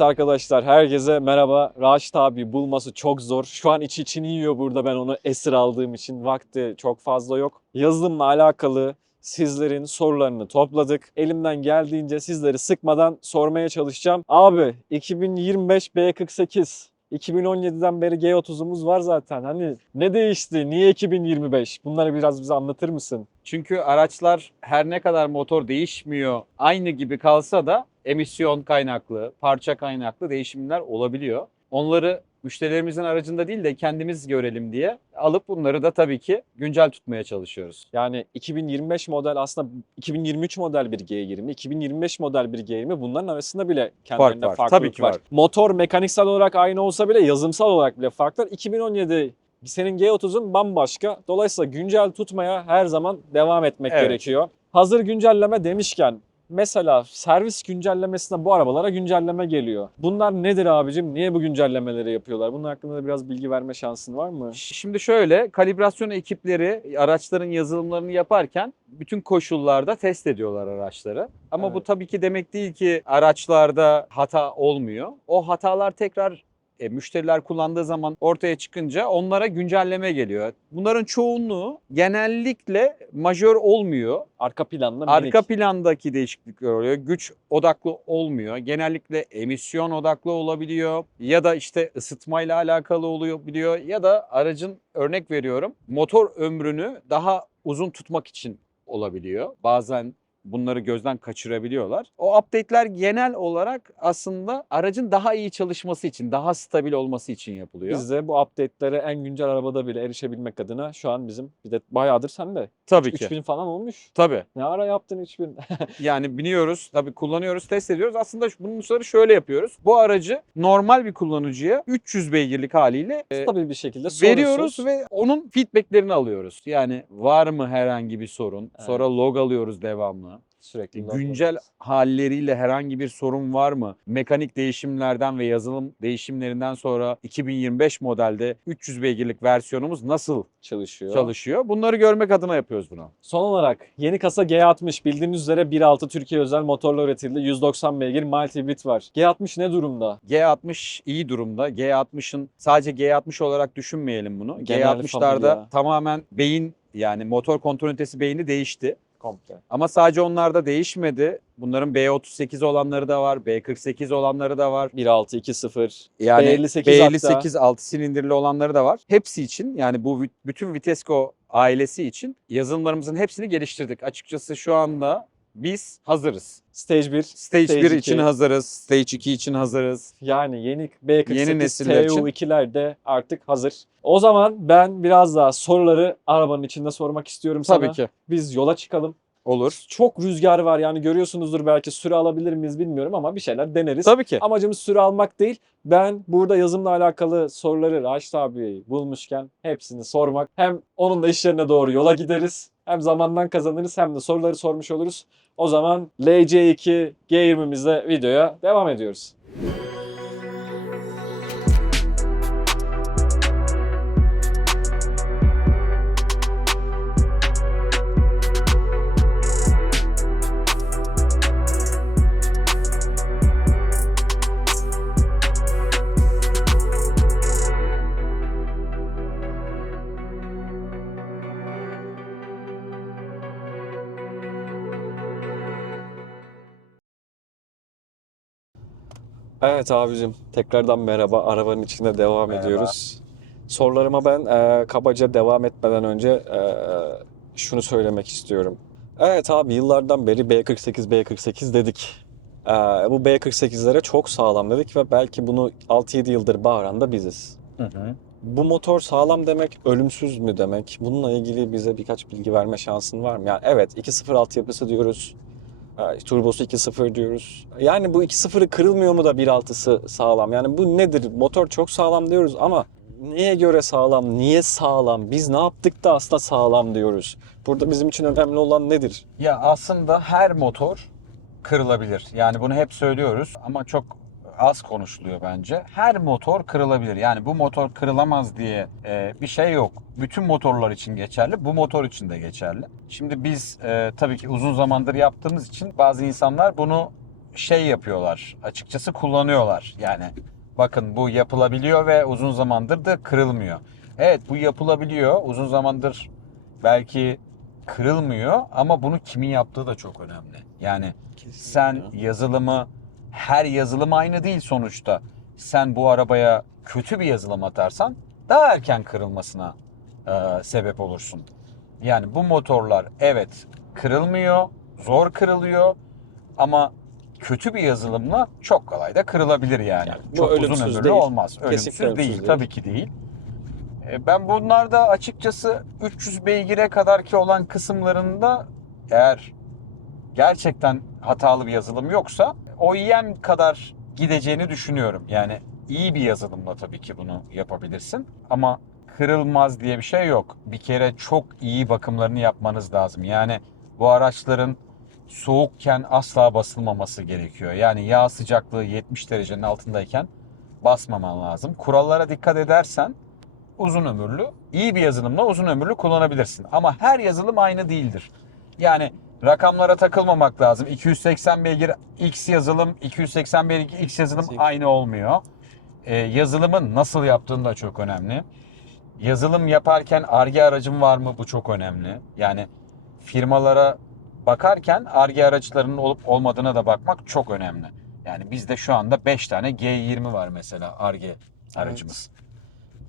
Evet arkadaşlar herkese merhaba. Raşit abi bulması çok zor. Şu an iç içini yiyor burada ben onu esir aldığım için. Vakti çok fazla yok. Yazılımla alakalı sizlerin sorularını topladık. Elimden geldiğince sizleri sıkmadan sormaya çalışacağım. Abi 2025 B48 2017'den beri G30'umuz var zaten. Hani ne değişti? Niye 2025? Bunları biraz bize anlatır mısın? Çünkü araçlar her ne kadar motor değişmiyor, aynı gibi kalsa da emisyon kaynaklı, parça kaynaklı değişimler olabiliyor. Onları müşterilerimizin aracında değil de kendimiz görelim diye alıp bunları da tabii ki güncel tutmaya çalışıyoruz. Yani 2025 model aslında 2023 model bir G20, 2025 model bir G20 bunların arasında bile kendilerine var. farklılık Tabii ki var. var. Motor mekaniksel olarak aynı olsa bile yazımsal olarak bile farklar. 2017 senin G30'un bambaşka. Dolayısıyla güncel tutmaya her zaman devam etmek Evet. gerekiyor. Hazır güncelleme demişken mesela servis güncellemesinde bu arabalara güncelleme geliyor. Bunlar nedir abicim? Niye bu güncellemeleri yapıyorlar? Bunun hakkında da biraz bilgi verme şansın var mı? Şimdi şöyle, kalibrasyon ekipleri araçların yazılımlarını yaparken bütün koşullarda test ediyorlar araçları. Ama bu Evet. tabii ki demek değil ki araçlarda hata olmuyor. O hatalar tekrar e, müşteriler kullandığı zaman ortaya çıkınca onlara güncelleme geliyor. Bunların çoğunluğu genellikle majör olmuyor. Arka planda Arka minik. plandaki değişiklikler oluyor. Güç odaklı olmuyor. Genellikle emisyon odaklı olabiliyor ya da işte ısıtmayla alakalı oluyor biliyor ya da aracın örnek veriyorum motor ömrünü daha uzun tutmak için olabiliyor. Bazen bunları gözden kaçırabiliyorlar. O update'ler genel olarak aslında aracın daha iyi çalışması için, daha stabil olması için yapılıyor. Biz de bu update'lere en güncel arabada bile erişebilmek adına şu an bizim bir de bayağıdır sende. Tabii ki. 3000 falan olmuş. Tabii. Ne ara yaptın 3000? Yani biniyoruz, tabii kullanıyoruz, test ediyoruz. Aslında sonra şöyle yapıyoruz. Bu aracı normal bir kullanıcıya 300 beygirlik haliyle e, Stabil bir şekilde veriyoruz sorunsuz. ve onun feedbacklerini alıyoruz. Yani var mı herhangi bir sorun? Evet. Sonra log alıyoruz devamlı. Sürekli Güncel halleriyle herhangi bir sorun var mı? Mekanik değişimlerden ve yazılım değişimlerinden sonra 2025 modelde 300 beygirlik versiyonumuz nasıl çalışıyor. çalışıyor? Bunları görmek adına yapıyoruz bunu. Son olarak yeni kasa G60 bildiğiniz üzere 1.6 Türkiye özel motorla üretildi. 190 beygir mild hibrit var. G60 ne durumda? G60 iyi durumda. G60'ın sadece G60 olarak düşünmeyelim bunu. Genel G60'larda familya. tamamen beyin yani motor kontrol ünitesi beyni değişti. Komple. Ama sadece onlarda değişmedi. Bunların B38 olanları da var, B48 olanları da var. 1.6, 2.0. Yani B58 B58 6 silindirli olanları da var. Hepsi için yani bu bütün Vitesco ailesi için yazılımlarımızın hepsini geliştirdik. Açıkçası şu anda biz hazırız. Stage 1. Stage, Stage 1 iki. için hazırız, Stage 2 için hazırız. Yani yeni B48 Yeni nesiller için. TU2'ler de artık hazır. O zaman ben biraz daha soruları arabanın içinde sormak istiyorum sana. Tabii ki. Biz yola çıkalım. Olur. Çok rüzgar var yani görüyorsunuzdur belki süre alabilir miyiz bilmiyorum ama bir şeyler deneriz. Tabii ki. Amacımız süre almak değil. Ben burada yazımla alakalı soruları Raşit abi bulmuşken hepsini sormak. Hem onun da iş yerine doğru yola gideriz. Hem zamandan kazanırız hem de soruları sormuş oluruz. O zaman LC2 G20'mizde videoya devam ediyoruz. Evet abicim tekrardan merhaba. Arabanın içinde devam Merhaba. ediyoruz. Sorularıma ben e, kabaca devam etmeden önce e, şunu söylemek istiyorum. Evet abi yıllardan beri B48 B48 dedik. E, bu B48'lere çok sağlam dedik ve belki bunu 6-7 yıldır bağıran da biziz. Bu motor sağlam demek ölümsüz mü demek? Bununla ilgili bize birkaç bilgi verme şansın var mı? Yani evet 2.0 altyapısı diyoruz. Turbosu 2.0 diyoruz. Yani bu 2.0'ı kırılmıyor mu da 1.6'sı sağlam? Yani bu nedir? Motor çok sağlam diyoruz ama neye göre sağlam? Niye sağlam? Biz ne yaptık da aslında sağlam diyoruz? Burada bizim için önemli olan nedir? Ya aslında her motor kırılabilir. Yani bunu hep söylüyoruz ama çok az konuşuluyor bence. Her motor kırılabilir. Yani bu motor kırılamaz diye e, bir şey yok. Bütün motorlar için geçerli. Bu motor için de geçerli. Şimdi biz e, tabii ki uzun zamandır yaptığımız için bazı insanlar bunu şey yapıyorlar. Açıkçası kullanıyorlar. Yani bakın bu yapılabiliyor ve uzun zamandır da kırılmıyor. Evet bu yapılabiliyor. Uzun zamandır belki kırılmıyor ama bunu kimin yaptığı da çok önemli. Yani sen yazılımı her yazılım aynı değil sonuçta. Sen bu arabaya kötü bir yazılım atarsan daha erken kırılmasına e, sebep olursun. Yani bu motorlar evet kırılmıyor, zor kırılıyor ama kötü bir yazılımla çok kolay da kırılabilir yani. Yani bu çok uzun ömürlü değil. olmaz. Ölümsüz Kesinlikle ölümsüz değil, değil. tabii ki değil. E, Ben bunlarda açıkçası 300 beygire kadarki olan kısımlarında eğer gerçekten hatalı bir yazılım yoksa OEM kadar gideceğini düşünüyorum. Yani iyi bir yazılımla tabii ki bunu yapabilirsin ama kırılmaz diye bir şey yok. Bir kere çok iyi bakımlarını yapmanız lazım. Yani bu araçların soğukken asla basılmaması gerekiyor. Yani yağ sıcaklığı 70 derecenin altındayken basmaman lazım. Kurallara dikkat edersen uzun ömürlü, iyi bir yazılımla uzun ömürlü kullanabilirsin. Ama her yazılım aynı değildir. Yani rakamlara takılmamak lazım. 280 beygir X yazılım, 280 beygir X yazılım aynı olmuyor. Ee, yazılımın nasıl yaptığın da çok önemli. Yazılım yaparken ARGE aracın var mı? Bu çok önemli. Yani firmalara bakarken ARGE araçlarının olup olmadığına da bakmak çok önemli. Yani bizde şu anda 5 tane G20 var mesela ARGE aracımız.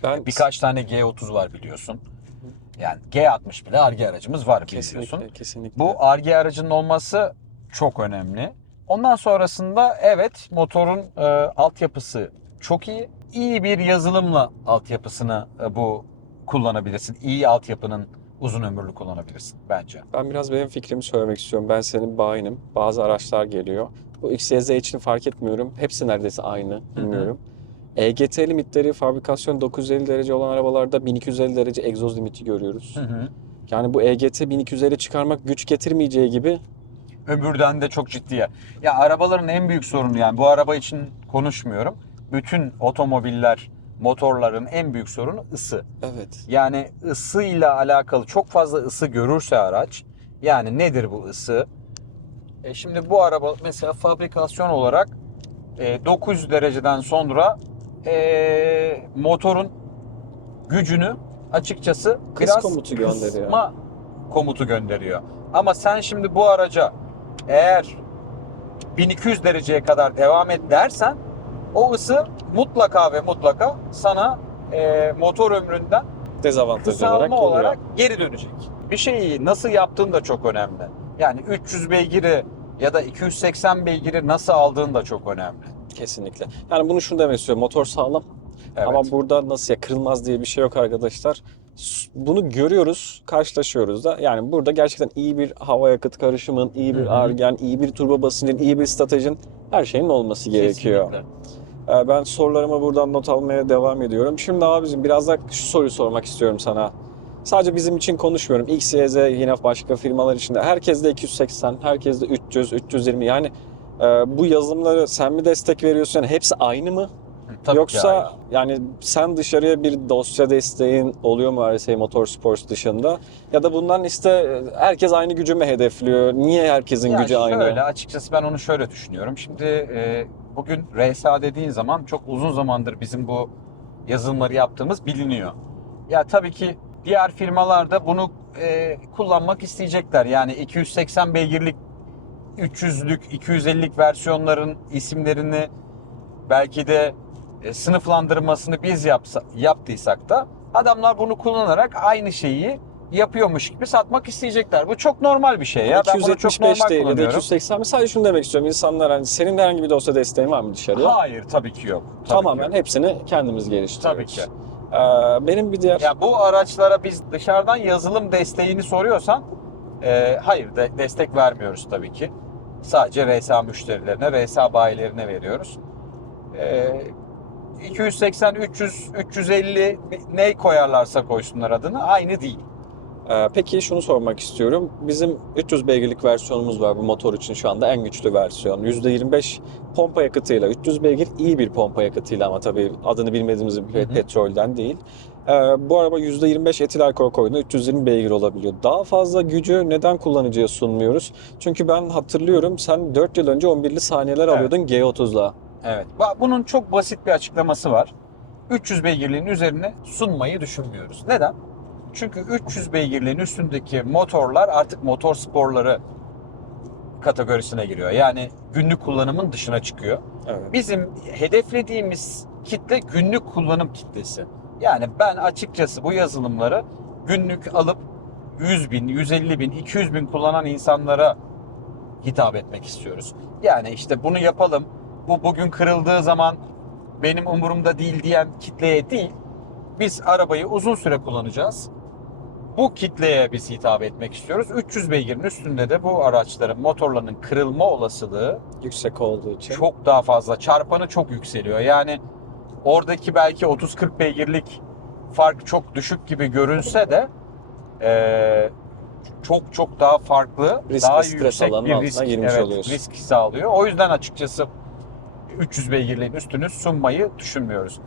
ben Birkaç tane G30 var biliyorsun. Yani G60 bile ARGE aracımız var biliyorsun. kesinlikle kesinlikle Bu ARGE aracının olması çok önemli. Ondan sonrasında evet motorun e, altyapısı çok iyi. İyi bir yazılımla altyapısını e, bu kullanabilirsin. İyi altyapının uzun ömürlü kullanabilirsin bence. Ben biraz benim fikrimi söylemek istiyorum. Ben senin bayinim. Bazı araçlar geliyor. Bu XYZ için fark etmiyorum. Hepsi neredeyse aynı. Bilmiyorum. EGT limitleri fabrikasyon 950 derece olan arabalarda 1250 derece egzoz limiti görüyoruz. Yani bu EGT 1250 çıkarmak güç getirmeyeceği gibi Öbürden de çok ciddiye. Ya arabaların en büyük sorunu yani bu araba için konuşmuyorum. Bütün otomobiller, motorların en büyük sorunu ısı. evet. Yani ısıyla alakalı çok fazla ısı görürse araç yani nedir bu ısı? E şimdi bu araba mesela fabrikasyon olarak e, 900 dereceden sonra e, motorun gücünü açıkçası Kız biraz komutu gönderiyor. kısma komutu gönderiyor. Ama sen şimdi bu araca eğer 1200 dereceye kadar devam et dersen o ısı mutlaka ve mutlaka sana e, motor ömründen Dezavantaj olarak kısalma oluyor. olarak geri dönecek. Bir şeyi nasıl yaptığın da çok önemli. Yani 300 beygiri ya da 280 beygiri nasıl aldığın da çok önemli. Kesinlikle. Yani bunu şunu demek istiyorum. Motor sağlam Evet. ama burada nasıl ya kırılmaz diye bir şey yok arkadaşlar. Bunu görüyoruz, karşılaşıyoruz da. Yani burada gerçekten iyi bir hava yakıt karışımın, iyi bir argen, iyi bir turbo basıncın, iyi bir stratejin her şeyin olması gerekiyor. Kesinlikle. Ben sorularıma buradan not almaya devam ediyorum. Şimdi abicim biraz da şu soruyu sormak istiyorum sana. Sadece bizim için konuşmuyorum. X, Y, Z yine başka firmalar için de. Herkes de 280, herkes de 300, 320. Yani bu yazılımları sen mi destek veriyorsun? Yani hepsi aynı mı? Tabii ki Yoksa hayır. yani sen dışarıya bir dosya desteğin oluyor mu RSA Motorsports dışında? Ya da bundan işte e, herkes aynı gücü mü hedefliyor? Niye herkesin Ya gücü aynı? Şöyle açıkçası ben onu şöyle düşünüyorum. Şimdi e, bugün RSA dediğin zaman çok uzun zamandır bizim bu yazılımları yaptığımız biliniyor. Ya tabii ki diğer firmalar da bunu e, kullanmak isteyecekler. Yani 280 beygirlik 300'lük, 250'lik versiyonların isimlerini belki de e, sınıflandırmasını biz yapsa, yaptıysak da adamlar bunu kullanarak aynı şeyi yapıyormuş gibi satmak isteyecekler. Bu çok normal bir şey ya. Ben bunu çok 275 normal değil ya da kullanıyorum. 280 mi? Sadece şunu demek istiyorum. İnsanlar hani senin de herhangi bir dosya desteğin var mı dışarıya? Hayır tabii ki yok. Tabii Tamamen ki yok. hepsini kendimiz geliştiriyoruz. Tabii ki. Ee, benim bir diğer Ya bu araçlara biz dışarıdan yazılım desteğini soruyorsan e, hayır de, destek vermiyoruz tabii ki. Sadece RSA müşterilerine, RSA bayilerine veriyoruz. E, 280, 300, 350 ne koyarlarsa koysunlar adını aynı değil. Ee, peki şunu sormak istiyorum. Bizim 300 beygirlik versiyonumuz var bu motor için şu anda en güçlü versiyon. %25 pompa yakıtıyla 300 beygir iyi bir pompa yakıtıyla ama tabii adını bilmediğimiz bir petrolden değil. Ee, bu araba %25 etil alkol koyduğunda 320 beygir olabiliyor. Daha fazla gücü neden kullanıcıya sunmuyoruz? Çünkü ben hatırlıyorum sen 4 yıl önce 11'li saniyeler Evet. alıyordun G30'la. Evet. Bunun çok basit bir açıklaması var. 300 beygirliğin üzerine sunmayı düşünmüyoruz. Neden? Çünkü 300 beygirliğin üstündeki motorlar artık motor sporları kategorisine giriyor. Yani günlük kullanımın dışına çıkıyor. Evet. Bizim hedeflediğimiz kitle günlük kullanım kitlesi. Yani ben açıkçası bu yazılımları günlük alıp 100 bin, 150 bin, 200 bin kullanan insanlara hitap etmek istiyoruz. Yani işte bunu yapalım. Bu bugün kırıldığı zaman benim umurumda değil diyen kitleye değil. Biz arabayı uzun süre kullanacağız. Bu kitleye biz hitap etmek istiyoruz. 300 beygirin üstünde de bu araçların motorlarının kırılma olasılığı Yüksek olduğu için. çok daha fazla. Çarpanı çok yükseliyor. Yani oradaki belki 30-40 beygirlik fark çok düşük gibi görünse de eee, çok çok daha farklı, Risk daha yüksek bir risk, girmiş evet, oluyorsun. risk sağlıyor. O yüzden açıkçası 300 beygirliğin üstünü sunmayı düşünmüyoruz.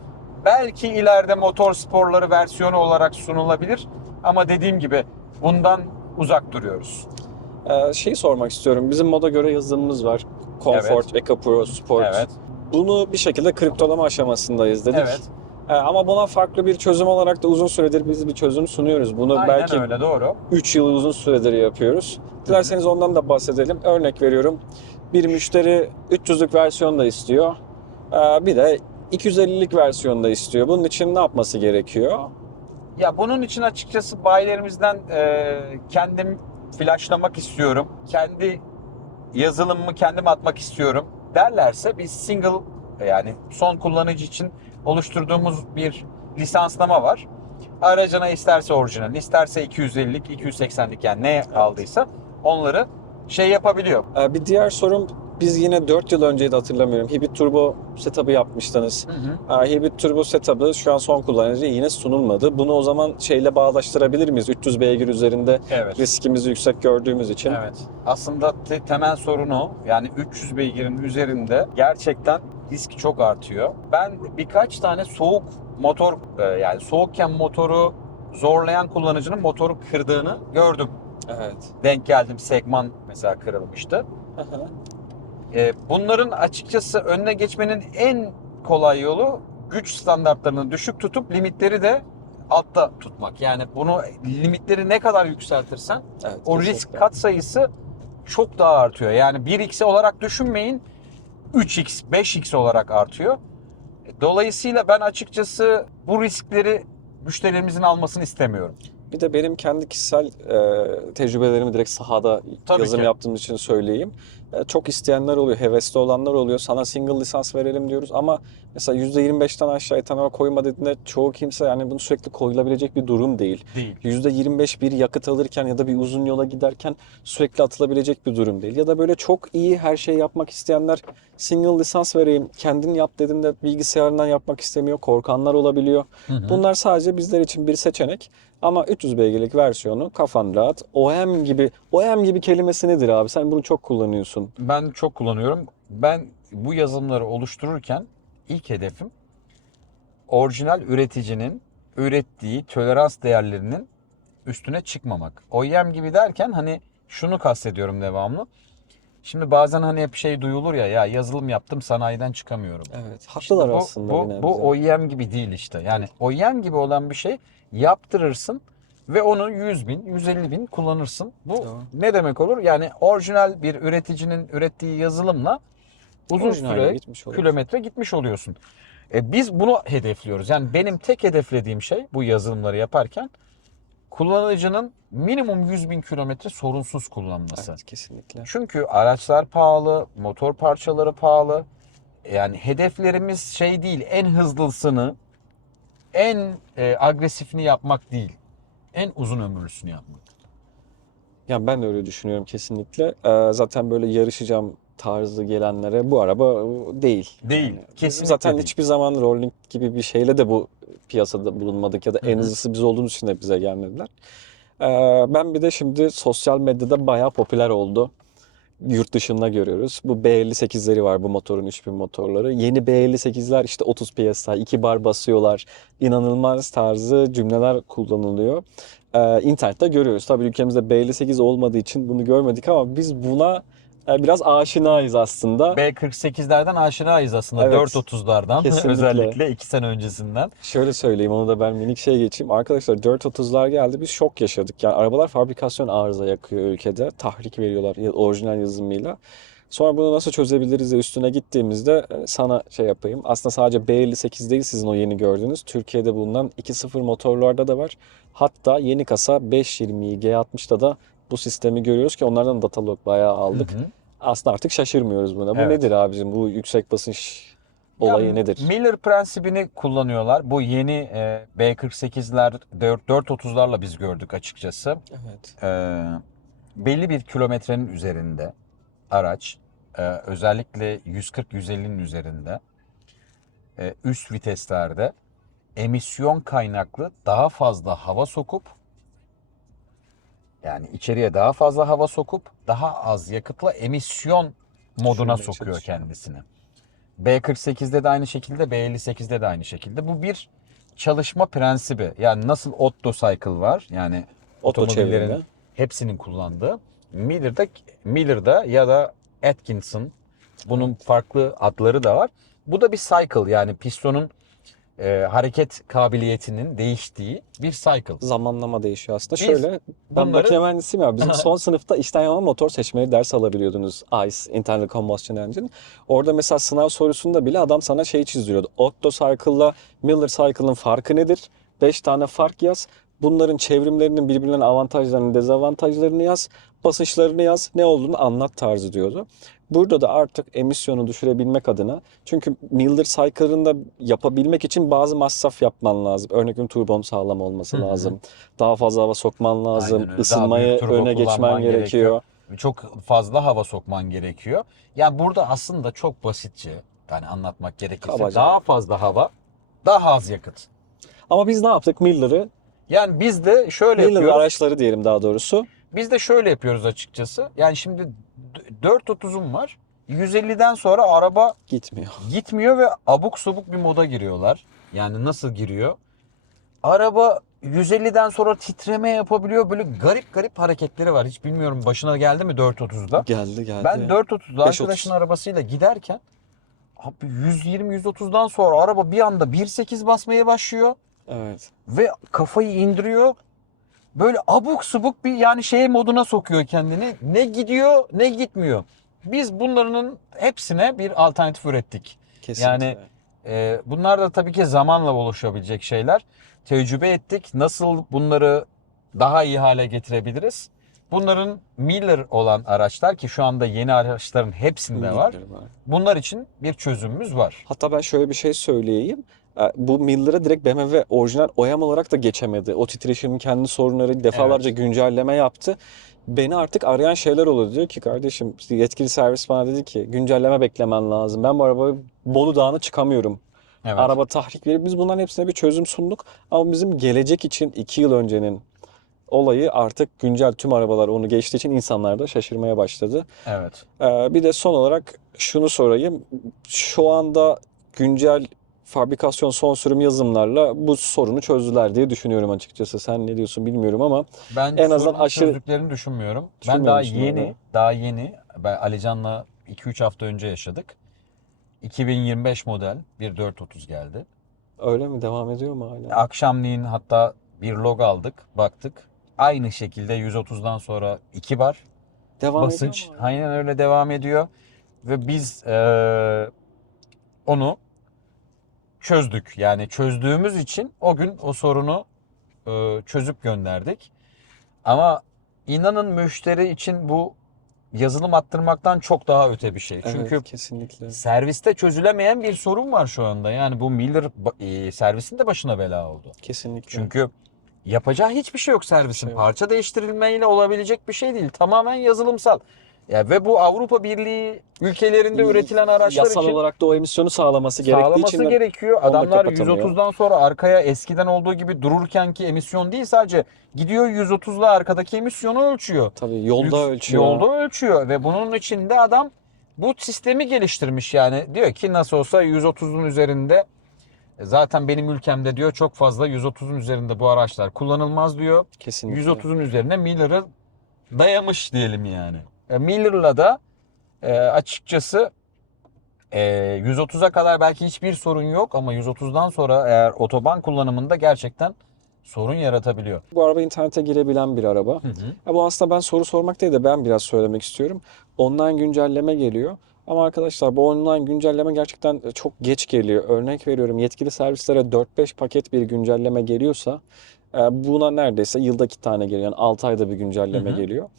Belki ileride motor sporları versiyonu olarak sunulabilir ama dediğim gibi bundan uzak duruyoruz. Ee, şeyi sormak istiyorum. Bizim moda göre yazılımımız var. Comfort, Eco Pro, Sport. Evet. Bunu bir şekilde kriptolama aşamasındayız dedik. Evet. Ee, ama buna farklı bir çözüm olarak da uzun süredir biz bir çözüm sunuyoruz. Bunu Aynen belki öyle doğru. 3 yıl uzun süredir yapıyoruz. Dilerseniz ondan da bahsedelim. Örnek veriyorum. Bir müşteri 300'lük versiyon da istiyor. Ee, Bir de 250'lik versiyon da istiyor. Bunun için ne yapması gerekiyor? Ya bunun için açıkçası bayilerimizden e, kendim flashlamak istiyorum. Kendi yazılımımı kendim atmak istiyorum derlerse biz single yani son kullanıcı için oluşturduğumuz bir lisanslama var. Aracına isterse orijinal, isterse 250'lik, 280'lik yani ne aldıysa onları şey yapabiliyor. Ee, Bir diğer sorum biz yine 4 yıl önceydi hatırlamıyorum. Hibrid Turbo setup'ı yapmıştınız. Ee, Hibrid Turbo setup'ı şu an son kullanıcıya yine sunulmadı. Bunu o zaman şeyle bağdaştırabilir miyiz? 300 beygir üzerinde Evet. riskimizi yüksek gördüğümüz için. Evet. Aslında te- temel sorun o. Yani 300 beygirin üzerinde gerçekten risk çok artıyor. Ben birkaç tane soğuk motor e, yani soğukken motoru zorlayan kullanıcının motoru kırdığını gördüm. Evet. Denk geldim. Segman mesela kırılmıştı. E, Bunların açıkçası önüne geçmenin en kolay yolu güç standartlarını düşük tutup limitleri de altta tutmak. Yani bunu limitleri ne kadar yükseltirsen evet o kesinlikle. risk kat sayısı çok daha artıyor. Yani 1x olarak düşünmeyin 3x, 5x olarak artıyor. Dolayısıyla ben açıkçası bu riskleri müşterilerimizin almasını istemiyorum. Bir de benim kendi kişisel e, tecrübelerimi direkt sahada Tabii yazım ki. yaptığım için söyleyeyim. E, çok isteyenler oluyor, hevesli olanlar oluyor. Sana single lisans verelim diyoruz ama mesela %25'ten aşağı etanol koyma dediğinde çoğu kimse yani bunu sürekli koyulabilecek bir durum değil. Değil. %25 bir yakıt alırken ya da bir uzun yola giderken sürekli atılabilecek bir durum değil. Ya da böyle çok iyi her şeyi yapmak isteyenler single lisans vereyim, kendin yap dediğinde bilgisayarından yapmak istemiyor, korkanlar olabiliyor. Bunlar sadece bizler için bir seçenek. Ama 300 beygirlik versiyonu kafan rahat. OEM gibi, OEM gibi kelimesi nedir abi? Sen bunu çok kullanıyorsun. Ben çok kullanıyorum. Ben bu yazılımları oluştururken ilk hedefim orijinal üreticinin ürettiği tolerans değerlerinin üstüne çıkmamak. OEM gibi derken hani şunu kastediyorum devamlı. Şimdi bazen hani hep şey duyulur ya ya yazılım yaptım sanayiden çıkamıyorum. Evet, İşte haklılar bu, aslında bu, bu bize. OEM gibi değil işte. Yani OEM gibi olan bir şey yaptırırsın ve onu 100 bin, 150 bin kullanırsın. Bu Doğru. ne demek olur? Yani orijinal bir üreticinin ürettiği yazılımla uzun Orijinaline süre gitmiş kilometre gitmiş oluyorsun. E, biz bunu hedefliyoruz. Yani benim tek hedeflediğim şey bu yazılımları yaparken kullanıcının minimum 100 bin kilometre sorunsuz kullanması. Evet, kesinlikle. Çünkü araçlar pahalı, motor parçaları pahalı. Yani hedeflerimiz şey değil, en hızlısını, en e, agresifini yapmak değil. En uzun ömürlüsünü yapmak. Ya ben de öyle düşünüyorum kesinlikle. Ee, zaten böyle yarışacağım tarzı gelenlere bu araba değil. Değil, Yani kesinlikle Zaten değil. hiçbir zaman rolling gibi bir şeyle de bu piyasada bulunmadık ya da en Hı hı. hızlısı biz olduğumuz için de bize gelmediler. Ee, ben bir de şimdi sosyal medyada bayağı popüler oldu. Yurt dışında görüyoruz. Bu B58'leri var bu motorun 3000 motorları. Yeni B58'ler işte 30 PSI, 2 bar basıyorlar. İnanılmaz tarzı cümleler kullanılıyor. Ee, internette görüyoruz. Tabii ülkemizde B58 olmadığı için bunu görmedik ama biz buna biraz aşinayız aslında. B48'lerden aşinayız aslında. Evet. 430'lardan Kesinlikle. özellikle 2 sene öncesinden. Şöyle söyleyeyim onu da ben minik şey geçeyim. Arkadaşlar 430'lar geldi biz şok yaşadık. Yani arabalar fabrikasyon arıza yakıyor ülkede. Tahrik veriyorlar orijinal yazılımıyla. Sonra bunu nasıl çözebiliriz diye üstüne gittiğimizde e, sana şey yapayım. Aslında sadece B58 değil sizin o yeni gördüğünüz. Türkiye'de bulunan 2.0 motorlarda da var. Hatta yeni kasa 520 G60'da da bu sistemi görüyoruz ki onlardan datalog bayağı aldık. Hı hı. Aslında artık şaşırmıyoruz buna. Bu Evet. nedir abicim? Bu yüksek basınç olayı Ya, nedir? Miller prensibini kullanıyorlar. Bu yeni e, B48'ler, 4- 430'larla biz gördük açıkçası. Evet. Ee, belli bir kilometrenin üzerinde araç, e, özellikle 140-150'nin üzerinde e, üst viteslerde emisyon kaynaklı daha fazla hava sokup yani içeriye daha fazla hava sokup daha az yakıtla emisyon moduna Düşürmeye sokuyor çalışıyor. kendisini. B48'de de aynı şekilde, B58'de de aynı şekilde. Bu bir çalışma prensibi. Yani nasıl Otto Cycle var yani Oto otomobillerin çevrimi. hepsinin kullandığı. Miller'da, Miller'da ya da Atkinson bunun farklı adları da var. Bu da bir cycle yani pistonun e, hareket kabiliyetinin değiştiği bir cycle. zamanlama değişiyor aslında. Biz Şöyle ben bunları- makine mühendisiyim ya. Bizim son sınıfta içten yanma motor seçmeli ders alabiliyordunuz. ICE, Internal Combustion Engine. Orada mesela sınav sorusunda bile adam sana şey çizdiriyordu. Otto Cycle'la Miller Cycle'ın farkı nedir? 5 tane fark yaz. Bunların çevrimlerinin birbirinden avantajlarını, dezavantajlarını yaz. Basınçlarını yaz. Ne olduğunu anlat tarzı diyordu. Burada da artık emisyonu düşürebilmek adına çünkü Miller Cycle'ın da yapabilmek için bazı masraf yapman lazım. Veriyorum turbon sağlam olması lazım. Daha fazla hava sokman lazım. Isınmayı öne geçmen kullanman gerekiyor. Çok fazla hava sokman gerekiyor. Yani burada aslında çok basitçe yani anlatmak gerekirse Kabaca. daha fazla hava, daha az yakıt. Ama biz ne yaptık? Miller'ı, Yani biz de şöyle Miller yapıyoruz. araçları diyelim daha doğrusu. Biz de şöyle yapıyoruz açıkçası. Yani şimdi d- 430'um var. 150'den sonra araba Gitmiyor. gitmiyor ve abuk subuk bir moda giriyorlar. Yani nasıl giriyor? Araba 150'den sonra titreme yapabiliyor. Böyle garip garip hareketleri var. Hiç bilmiyorum başına geldi mi 430'da? Geldi geldi. Ben 430'da 530. arkadaşın arabasıyla giderken abi 120-130'dan sonra araba bir anda 1.8 basmaya başlıyor Evet. ve kafayı indiriyor. Böyle abuk subuk bir yani şey moduna sokuyor kendini. Ne gidiyor ne gitmiyor. Biz bunların hepsine bir alternatif ürettik. Kesinlikle. Yani Ee, bunlar da tabii ki zamanla oluşabilecek şeyler. Tecrübe ettik. Nasıl bunları daha iyi hale getirebiliriz? Bunların Miller olan araçlar ki şu anda yeni araçların hepsinde var. Bunlar için bir çözümümüz var. Hatta ben şöyle bir şey söyleyeyim. E, Bu Miller'a direkt BMW orijinal OEM olarak da geçemedi. O titreşimin kendi sorunları defalarca güncelleme yaptı. Beni artık arayan şeyler oluyor. Diyor ki kardeşim yetkili servis bana dedi ki güncelleme beklemen lazım. Ben bu arabayı Bolu Dağı'na çıkamıyorum. Evet. Araba tahrik verir. Biz bunların hepsine bir çözüm sunduk. Ama bizim gelecek için 2 yıl öncenin olayı artık güncel tüm arabalar onu geçtiği için insanlar da şaşırmaya başladı. Evet. Ee, bir de son olarak şunu sorayım. Şu anda güncel fabrikasyon son sürüm yazılımlarla bu sorunu çözdüler diye düşünüyorum açıkçası. Sen ne diyorsun bilmiyorum ama Ben En azından aşırı- çözdüklerini düşünmüyorum. Ben daha yeni, öyle? daha yeni. Ben Alican'la 2-3 hafta önce yaşadık. 2025 model bir 430 geldi. öyle mi? Devam ediyor mu hala? Akşamleyin hatta bir log aldık, baktık. Aynı şekilde 130'dan sonra 2 bar Devam basınç. ediyor mu? Aynen öyle devam ediyor. Ve biz eee, onu çözdük. Yani çözdüğümüz için o gün o sorunu eee, çözüp gönderdik. Ama inanın müşteri için bu yazılım attırmaktan çok daha öte bir şey. Evet, Çünkü kesinlikle. serviste çözülemeyen bir sorun var şu anda. Yani bu Miller eee, servisin de başına bela oldu. Kesinlikle. Çünkü yapacağı hiçbir şey yok servisin. şey yok. Parça değiştirilmeyle olabilecek bir şey değil. Tamamen yazılımsal. Ya ve bu Avrupa Birliği ülkelerinde üretilen araçlar Yasal için olarak da o emisyonu sağlaması gerektiği sağlaması için de gerekiyor. onu da Adamlar kapatamıyor. 130'dan sonra arkaya eskiden olduğu gibi dururkenki emisyon değil sadece gidiyor 130'la arkadaki emisyonu ölçüyor. tabii yolda Lüks- ölçüyor. Yolda ölçüyor ve bunun içinde adam bu sistemi geliştirmiş yani. Diyor ki nasıl olsa 130'un üzerinde e, zaten benim ülkemde diyor çok fazla 130'un üzerinde bu araçlar kullanılmaz diyor. Kesinlikle. 130'un üzerine Miller'ı dayamış diyelim yani. E, Miller'la da e, açıkçası e, 130'a kadar belki hiçbir sorun yok ama 130'dan sonra eğer otoban kullanımında gerçekten sorun yaratabiliyor. Bu araba internete girebilen bir araba. Ya bu aslında ben soru sormak değil de ben biraz söylemek istiyorum. Online güncelleme geliyor. Ama arkadaşlar bu online güncelleme gerçekten çok geç geliyor. Örnek veriyorum yetkili servislere 4-5 paket bir güncelleme geliyorsa e, buna neredeyse yılda iki tane geliyor. Yani 6 ayda bir güncelleme Hı hı. geliyor.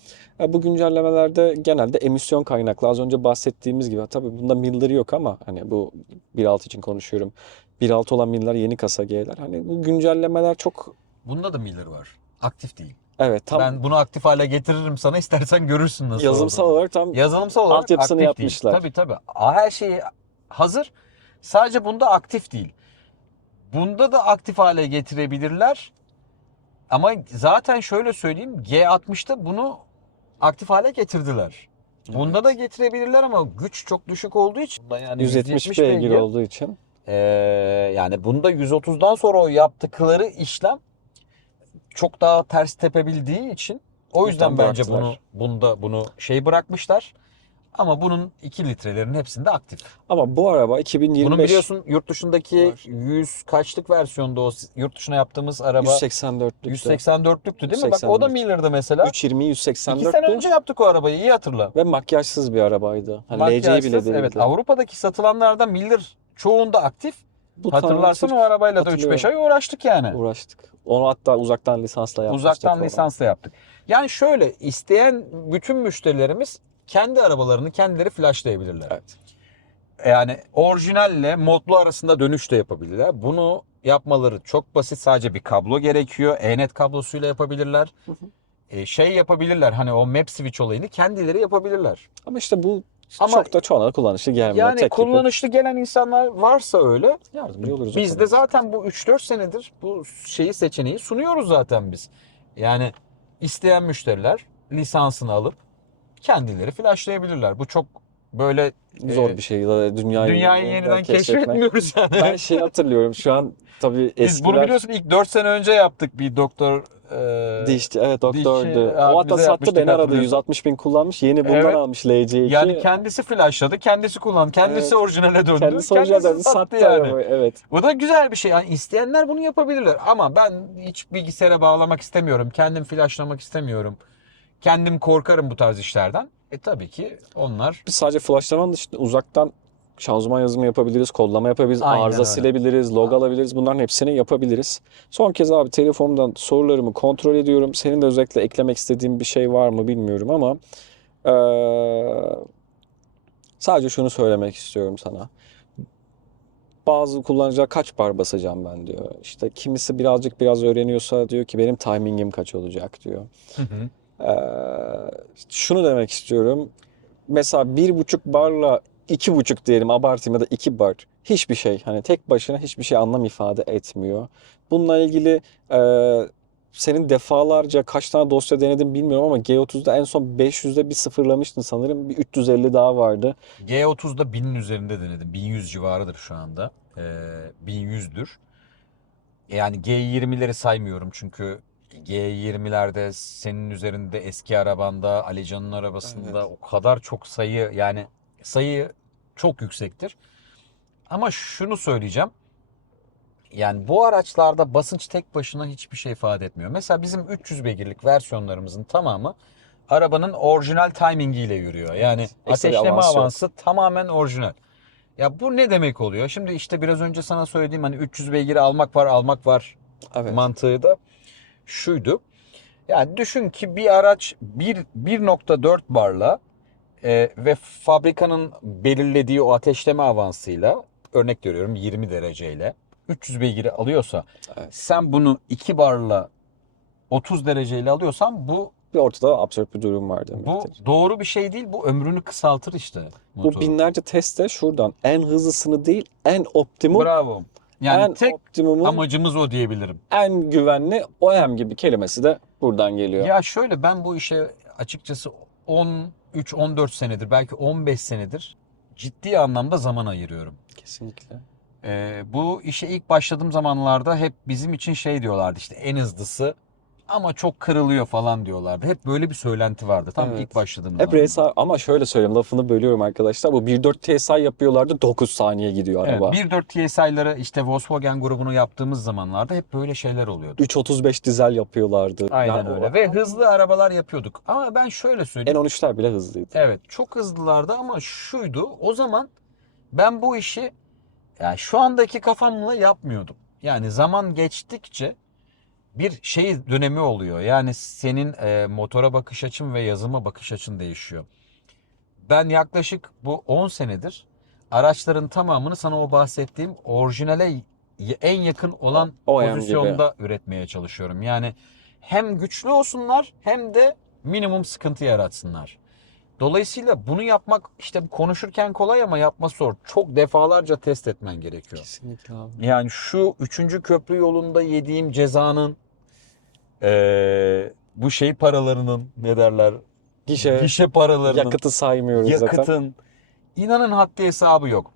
Bu güncellemelerde genelde emisyon kaynaklı. Az önce bahsettiğimiz gibi tabii bunda milleri yok ama hani bu 1.6 için konuşuyorum. 1.6 olan miller yeni kasa G'ler. Hani bu güncellemeler çok Bunda da Miller var. Aktif değil. evet tam Ben bunu aktif hale getiririm sana istersen görürsün nasıl yazılımsal olduğunu. olarak tam Yazılımsal olarak altyapısını aktif yapmışlar. Değil. Tabii tabii. Her şey hazır. Sadece bunda aktif değil. Bunda da aktif hale getirebilirler. Ama zaten şöyle söyleyeyim G60'da bunu aktif hale getirdiler. Bunda da getirebilirler ama güç çok düşük olduğu için bunda yani 170 beygir olduğu için. Ee, yani bunda 130'dan sonra o yaptıkları işlem çok daha ters tepebildiği için o yüzden bence bunu bunda bunu şey bırakmışlar. Ama bunun 2 litrelerin hepsinde aktif. Ama bu araba 2025 Bunun biliyorsun yurt dışındaki var. 100 kaçlık versiyonda o yurt dışına yaptığımız araba 184'lük. 184'lüktü değil mi? Bak o da 184. Miller'dı mesela. 320 2 sene 184'tü önce yaptık o arabayı iyi hatırla. ve makyajsız bir arabaydı. Hani Makyajsız, bile değildi. Evet Avrupa'daki satılanlarda Miller çoğunda aktif. Bu Hatırlarsın o arabayla da hatırlıyorum. 3-5 ay uğraştık yani. uğraştık. Onu hatta uzaktan lisansla yapmıştık. Uzaktan lisansla yaptık. Yani şöyle isteyen bütün müşterilerimiz kendi arabalarını kendileri flashlayabilirler. Evet. Yani orijinalle modlu arasında dönüş de yapabilirler. Bunu yapmaları çok basit. Sadece bir kablo gerekiyor. E-net kablosuyla yapabilirler. Hı hı. E, şey yapabilirler. Hani o map switch olayını kendileri yapabilirler. Ama işte bu Ama- çok da çoğuna kullanışlı gelmiyor. Yani Tek kullanışlı gelen insanlar varsa öyle. yardımcı oluruz. Biz de zaten bu 3-4 senedir bu şeyi seçeneği sunuyoruz zaten biz. Yani isteyen müşteriler lisansını alıp kendileri flashlayabilirler. Bu çok böyle zor e, bir şey. Dünyayı, dünyayı yeniden keşfetmiyoruz yani. Ben şey hatırlıyorum şu an tabii Biz eskiler bunu biliyorsun ilk 4 sene önce yaptık bir doktor e, Dişçi, evet doktordu. dişçi o hatta sattı beni aradı. hatırlıyorsun. 160 bin kullanmış. Yeni bundan Evet. almış LC2. yani kendisi flashladı, kendisi kullandı, kendisi Evet. orijinale döndü. Kendisi orijinal kendisi dedi, sattı yani. arabayı. Evet. Bu da güzel bir şey. Yani isteyenler bunu yapabilirler. Ama ben hiç bilgisayara bağlamak istemiyorum. Kendim flashlamak istemiyorum. Kendim korkarım bu tarz işlerden. E tabii ki onlar Biz sadece flashlamanın dışında uzaktan şanzıman yazımı yapabiliriz, kodlama yapabiliriz, Aynen arıza öyle. silebiliriz, log alabiliriz. Bunların hepsini yapabiliriz. Son kez abi telefonumdan sorularımı kontrol ediyorum. Senin de özellikle eklemek istediğin bir şey var mı bilmiyorum ama eee, sadece şunu söylemek istiyorum sana. Bazı kullanıcılar kaç bar basacağım ben diyor. İşte kimisi birazcık biraz öğreniyorsa diyor ki benim timingim kaç olacak diyor. Ee, şunu demek istiyorum. Mesela bir buçuk barla iki buçuk diyelim abartayım ya da iki bar. Hiçbir şey hani tek başına hiçbir şey anlam ifade etmiyor. Bununla ilgili e, senin defalarca kaç tane dosya denedin bilmiyorum ama G30'da en son 500'de bir sıfırlamıştın sanırım. Bir 350 daha vardı. G30'da 1000'in üzerinde denedim. 1100 civarıdır şu anda. Ee, 1100'dür. Yani G20'leri saymıyorum çünkü G20'lerde senin üzerinde eski arabanda, Alican'ın arabasında Evet. o kadar çok sayı yani sayı çok yüksektir. Ama şunu söyleyeceğim. Yani bu araçlarda basınç tek başına hiçbir şey ifade etmiyor. Mesela bizim 300 beygirlik versiyonlarımızın tamamı arabanın orijinal timingiyle yürüyor. Yani bir ateşleme avans yok. avansı tamamen orijinal. Ya bu ne demek oluyor? Şimdi işte biraz önce sana söylediğim hani 300 beygiri almak var almak var Evet. mantığı da şuydu. Yani düşün ki bir araç bir 1.4 barla e, ve fabrikanın belirlediği o ateşleme avansıyla örnek veriyorum 20 dereceyle 300 beygiri alıyorsa Evet. sen bunu 2 barla 30 dereceyle alıyorsan bu bir ortada absürt bir durum var Bu demektir. doğru bir şey değil. Bu ömrünü kısaltır işte. Bu motorun. binlerce testte şuradan en hızlısını değil en optimum Bravo. Yani en tek optimumun amacımız o diyebilirim. en güvenli OEM gibi kelimesi de buradan geliyor. Ya şöyle ben bu işe açıkçası 13-14 senedir belki 15 senedir ciddi anlamda zaman ayırıyorum. Kesinlikle. Ee, bu işe ilk başladığım zamanlarda hep bizim için şey diyorlardı işte en hızlısı ama çok kırılıyor falan diyorlardı. Hep böyle bir söylenti vardı tam Evet. ilk başladığım Hep. RSI ama şöyle söyleyeyim lafını bölüyorum arkadaşlar. Bu 1.4 TSI yapıyorlardı 9 saniye gidiyor Evet, araba. 1.4 TSI'ları işte Volkswagen grubunu yaptığımız zamanlarda hep böyle şeyler oluyordu. 3.35 dizel yapıyorlardı. Aynen Yani o- öyle ve hızlı arabalar yapıyorduk. Ama ben şöyle söyleyeyim. N13'ler bile hızlıydı. Evet çok hızlılardı ama şuydu o zaman ben bu işi yani şu andaki kafamla yapmıyordum. Yani zaman geçtikçe bir şey dönemi oluyor. Yani senin e, motora bakış açın ve yazıma bakış açın değişiyor. Ben yaklaşık bu 10 senedir araçların tamamını sana o bahsettiğim orijinale en yakın olan O- gibi. pozisyonda üretmeye çalışıyorum. Yani hem güçlü olsunlar hem de minimum sıkıntı yaratsınlar. Dolayısıyla bunu yapmak işte konuşurken kolay ama yapması zor. Çok defalarca test etmen gerekiyor. Kesinlikle abi. Yani şu 3. köprü yolunda yediğim cezanın eee, bu şey paralarının ne derler? Gişe, Gişe paralarının, yakıtı saymıyoruz zaten. yakıtın inanın haddi hesabı yok.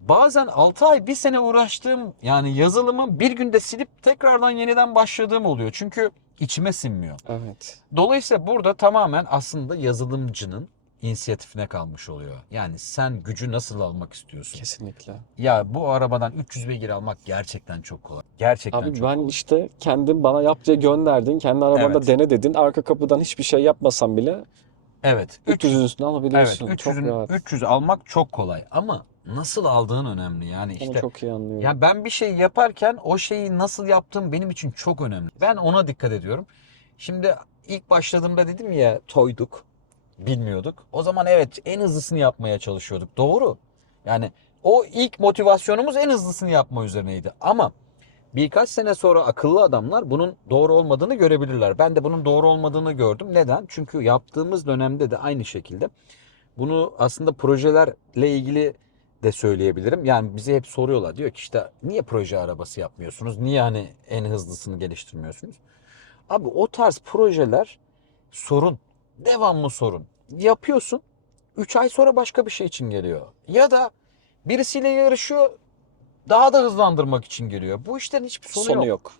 Bazen 6 ay 1 sene uğraştığım yani yazılımı bir günde silip tekrardan yeniden başladığım oluyor. Çünkü içime sinmiyor. Evet. Dolayısıyla burada tamamen aslında yazılımcının inisiyatifine kalmış oluyor. Yani sen gücü nasıl almak istiyorsun? Kesinlikle. Ya bu arabadan 300 beygir almak gerçekten çok kolay. Gerçekten Abi çok ben kolay. işte kendim bana yap diye gönderdin. Kendi arabanda Evet. dene dedin. Arka kapıdan hiçbir şey yapmasam bile Evet. 300'ün üstüne Evet, alabiliyorsun. çok 300'ün rahat. 300 almak çok kolay ama nasıl aldığın önemli. Yani Onu işte çok iyi anlıyorum. ya ben bir şey yaparken o şeyi nasıl yaptığım benim için çok önemli. Ben ona dikkat ediyorum. Şimdi ilk başladığımda dedim ya toyduk, bilmiyorduk. O zaman evet en hızlısını yapmaya çalışıyorduk. Doğru. Yani o ilk motivasyonumuz en hızlısını yapma üzerineydi. Ama birkaç sene sonra akıllı adamlar bunun doğru olmadığını görebilirler. Ben de bunun doğru olmadığını gördüm. Neden? Çünkü yaptığımız dönemde de aynı şekilde bunu aslında projelerle ilgili de söyleyebilirim. Yani bize hep soruyorlar. Diyor ki işte niye proje arabası yapmıyorsunuz? Niye hani en hızlısını geliştirmiyorsunuz? Abi o tarz projeler sorun. Devamlı sorun. Yapıyorsun. 3 ay sonra başka bir şey için geliyor. Ya da birisiyle yarışıyor daha da hızlandırmak için geliyor. Bu işlerin hiçbir sonu, Sonu yok. yok.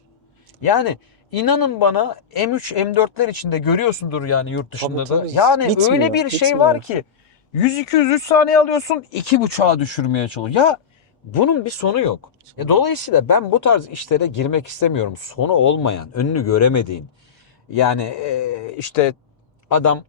Yani inanın bana M3 M4'ler içinde görüyorsundur yani yurt dışında Tabii, da. tabii. Yani Bitmiyor, öyle bir şey bitmiyor. var ki 100-200-3 saniye alıyorsun 2.5'a düşürmeye çalışıyor. Ya bunun bir sonu yok. Ya dolayısıyla ben bu tarz işlere girmek istemiyorum. Sonu olmayan, önünü göremediğin. Yani e, işte adam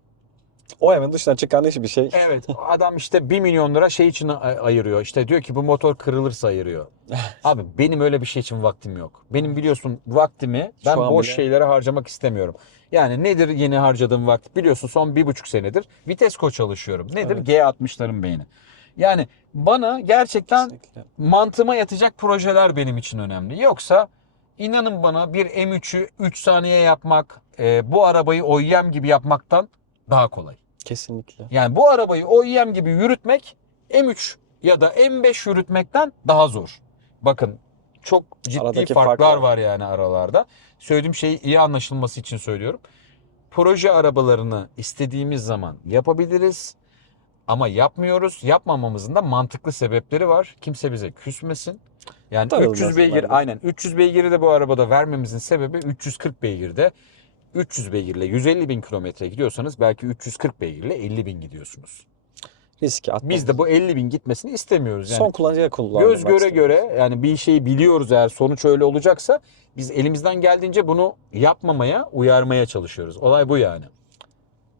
O hemen dışından çıkan hiçbir şey. Evet adam işte 1 milyon lira şey için ay- ayırıyor. İşte diyor ki bu motor kırılırsa ayırıyor. Abi benim öyle bir şey için vaktim yok. Benim biliyorsun vaktimi ben Şu boş bile- şeylere harcamak istemiyorum. Yani nedir yeni harcadığım vakit? Biliyorsun son bir buçuk senedir Vitesco çalışıyorum. Nedir? Evet. G60'ların beyni. Yani bana gerçekten Kesinlikle. mantığıma yatacak projeler benim için önemli. Yoksa inanın bana bir M3'ü 3 saniye yapmak, e, bu arabayı OEM gibi yapmaktan daha kolay. Kesinlikle. Yani bu arabayı OEM gibi yürütmek M3 ya da M5 yürütmekten daha zor. Bakın çok ciddi Aradaki farklar fark var. var yani aralarda. Söylediğim şey iyi anlaşılması için söylüyorum. Proje arabalarını istediğimiz zaman yapabiliriz ama yapmıyoruz. Yapmamamızın da mantıklı sebepleri var. Kimse bize küsmesin. Yani Darılmasınlar 300 beygir da. aynen 300 beygiri de bu arabada vermemizin sebebi 340 beygirde 300 beygirle 150 bin kilometre gidiyorsanız belki 340 beygirle 50 bin gidiyorsunuz. Riski atmamız. Biz de bu 50 bin gitmesini istemiyoruz. Yani son kullanıcıya kullanmak göz göre istedim. göre yani bir şeyi biliyoruz eğer sonuç öyle olacaksa biz elimizden geldiğince bunu yapmamaya, uyarmaya çalışıyoruz. Olay bu yani.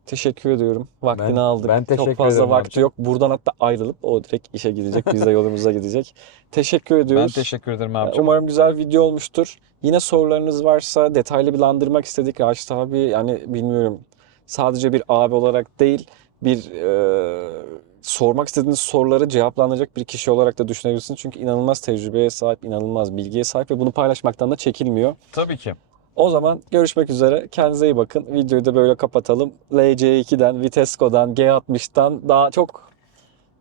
Teşekkür ediyorum. Vaktini Ben- aldık. ben teşekkür Çok fazla vakti abicim. yok. Buradan hatta ayrılıp o direkt işe gidecek. Biz de yolumuza gidecek. Teşekkür ediyoruz. teşekkür ederim Umarım güzel video olmuştur. Yine sorularınız varsa detaylı bilgilendirmek istedik. Raşit abi yani bilmiyorum sadece bir abi olarak değil bir e, sormak istediğiniz soruları cevaplandıracak bir kişi olarak da düşünebilirsiniz. Çünkü inanılmaz tecrübeye sahip, inanılmaz bilgiye sahip ve bunu paylaşmaktan da çekinmiyor. Tabii ki. O zaman görüşmek üzere. Kendinize iyi bakın. Videoyu da böyle kapatalım. LC2'den, Vitesco'dan, G60'tan daha çok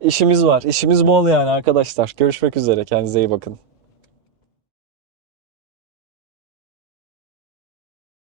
işimiz var. İşimiz bol yani arkadaşlar. Görüşmek üzere. Kendinize iyi bakın.